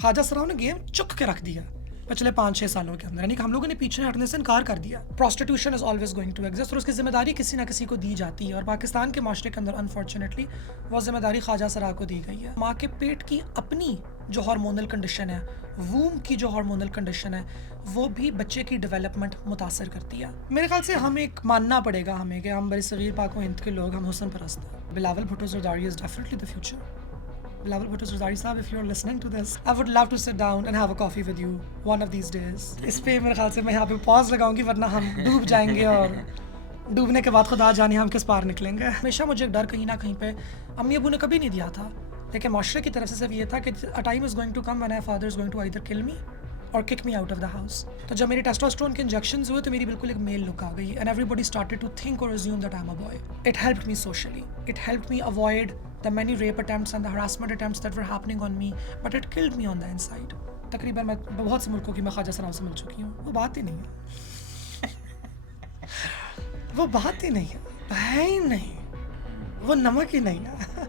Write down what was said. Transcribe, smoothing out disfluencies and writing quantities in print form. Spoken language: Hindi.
ख्वाजा सराव ने गेम चुक के रख दिया पिछले 5-6 सालों के अंदर, यानी कि हम लोगों ने पीछे हटने से इनकार कर दिया। Prostitution is always going to exist और उसकी जिम्मेदारी किसी ना किसी को दी जाती है, और पाकिस्तान के माशरे के अंदर अनफॉर्चुनेटली वो जिम्मेदारी ख्वाजा सराव को दी गई है। माँ के पेट की अपनी जो हार्मोनल कंडीशन है, वूम की जो हार्मोनल कंडीशन है, वो भी बच्चे की डेवलपमेंट मुतासर करती है। मेरे ख्याल से हमें एक मानना पड़ेगा हमें कि हम बरसगीर पाक व हिंद के लोग, हम हुस्न परस्त हैं। Bilawal Bhutto Zardari is definitely the future. Bilawal Bhutto Zardari साहब, if you're listening to this, I would love to sit down and have a coffee with you one of these days. इस पे मेरे ख्याल से मैं यहाँ पे पॉज लगाऊंगी, वरना हम डूब जाएंगे और डूबने के बाद खुदा जाने हम किस पार निकलेंगे। हमेशा मुझे एक डर कहीं ना कहीं पे अम्मी अबू ने कभी नहीं दिया था, लेकिन माशरे की तरफ से सिर्फ ये था कि a time is going to come when my father is going to either kill me और kick me out of the house. तो जब मेरे टेस्टोस्टेरोन के इंजेक्शंस हुए तो मेरी बिल्कुल एक मेल लुक आ गई, and everybody started to think और assume that I am a boy. It helped me socially, it helped me avoid the many rape attempts and the harassment attempts that were happening on me, but it killed me on the inside. तकरीबन मैं बहुत से मुल्कों की मैं ख्वाजा सराव से मिल चुकी हूँ, वो बात ही नहीं है वो बात ही नहीं है, ही नहीं, वो नमक ही नहीं है।